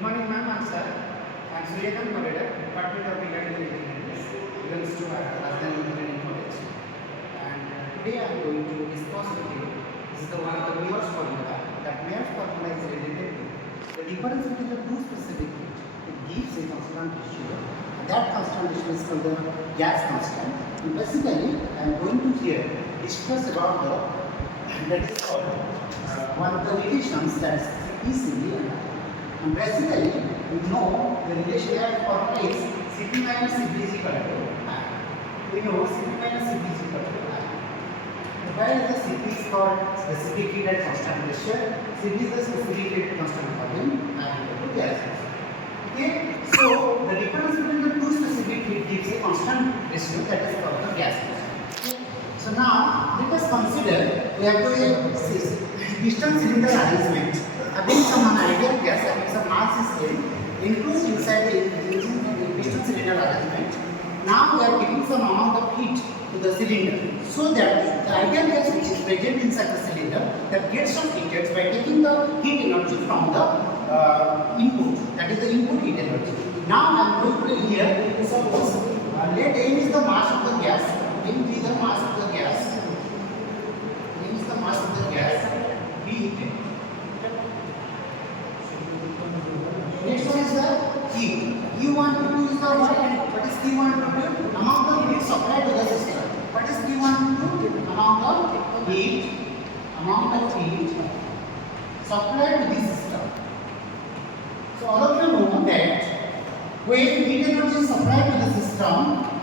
Good morning, ma'am and sir. I am Suryakant Parida, Department of Raajdhani Engineering College, Raajdhani Engineering College. And today I am going to discuss with you. This is the one of the Mayor's formula. That Mayor's formula is related to the difference between the two specific heat. It gives a constant ratio. That constant ratio is called the gas constant. And basically, I am going to here discuss about that is called one of the relations that is CP, and basically we know the relation that formula is Cp minus Cp is equal to I. We know Cp minus Cp is equal to I. Why is the Cp is called specific heat at constant pressure? Cp is the specific heat at constant volume and equal to gas. Okay, so the difference between the two specific heat gives a constant ratio that is called the gas pressure. So now let us consider we have to piston cylinder arrangement. Having some ideal gas, having some mass is enclosed inside the piston cylinder arrangement. Now we are giving some amount of heat to the cylinder, so that the ideal gas which is present inside the cylinder that gets heated by taking the heat energy from the input, that is the input heat energy. Now I am going to here suppose let M is the mass of the gas. M is the mass of the gas. M is the mass of the gas. B heated. Next one is the heat. Q1 is the what is Q1 amount of heat supplied to the system. What is Q1 amount of heat supplied to the system. So all of you know that when heat energy is supplied to the system,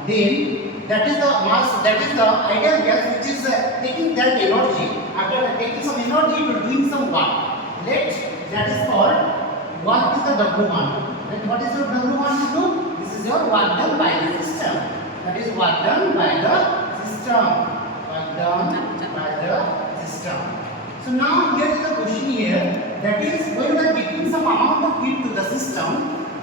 then that is the mass, that is the ideal gas which is taking that energy, after taking some energy to doing some work. That is called what is the W12. And what is your W12? This is your work done by the system. That is work done by the system. Work done by the system. So now here is the question here. That is when we are giving some amount of heat to the system,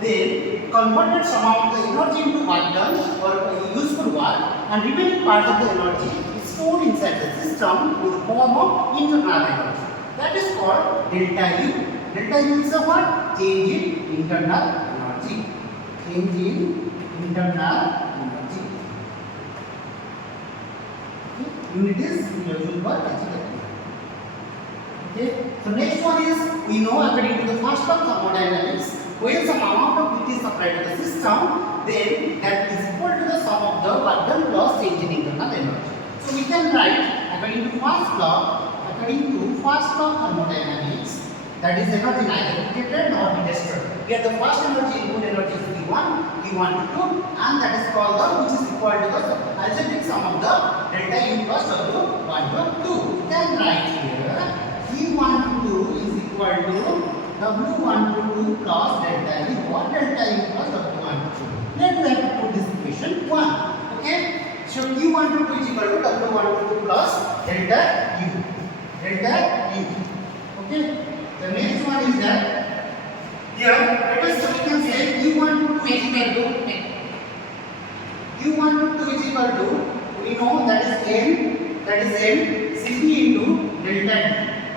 then converted some of the energy into work done or useful work, and remaining part of the energy is stored inside the system with the form of internal energy. That is called delta U. Delta U is a what? Change in internal energy. Change in internal energy. Okay. Unit is joule per kg. Okay. So next one is, we know according to the first law of thermodynamics, when some amount of heat is supplied to the system, then that is equal to the sum of the work done plus change in internal energy. So we can write according to first law of thermodynamics, that is energy neither created nor destroyed. Here the first energy input energy is Q1, Q12, and that is called the, which is equal to the algebraic sum of the delta U plus W12. You can write here Q12 is equal to W12 plus delta U or delta U plus W12. Let me have to put this equation 1. Okay, so Q12 is equal to W12 plus delta U. Okay. The next one is that here let us we can say Q12 is equal to we know that is M Cp into delta T.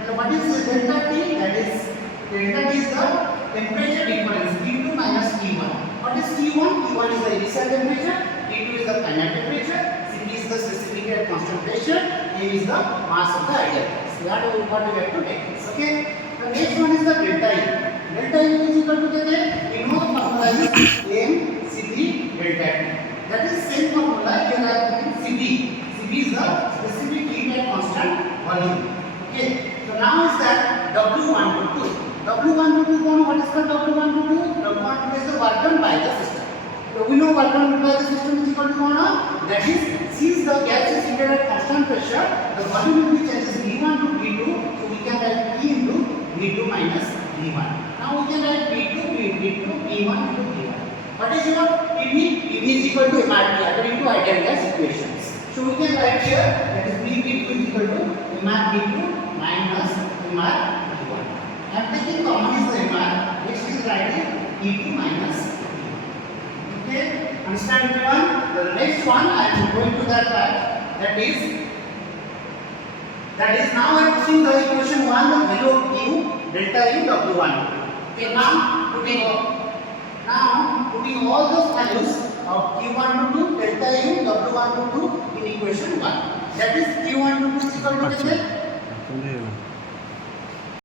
And what is delta T? Delta T is the temperature difference T2 minus T1. What is T1? T1 is the initial temperature, T2 is the final temperature, Cp is the specific at constant pressure, A is the mass of the ideal gas. That is what we have to take this. Okay. The next one is the delta U. Delta U is equal to we know the formula is M Cp delta T. That is same formula here I have taken Cp. Cp is the specific heat at constant volume. Okay. So now is that W12. W12 what is called W12? W12 is the work done by the system. So we know work done by the system is equal to that is, since the gas is heated at constant pressure, the volume will be changes V1 to V2. So we can write P into V2 minus V1. Now we can write V2 V1 into V1. What is your PV? PV is equal to MRT according to ideal gas equations. So we can write here that is V2 is equal to MRV2 minus MRV1. I am taking common is the MR. Next is writing E2 minus V2. Okay, understand everyone? The next one I am going to that part. That is now I am putting the equation 1 the value of Q delta U W1. Okay, now putting all those values of Q1 to 2, delta U, W1 to 2 in equation 1. That is Q1 to 2 is equal to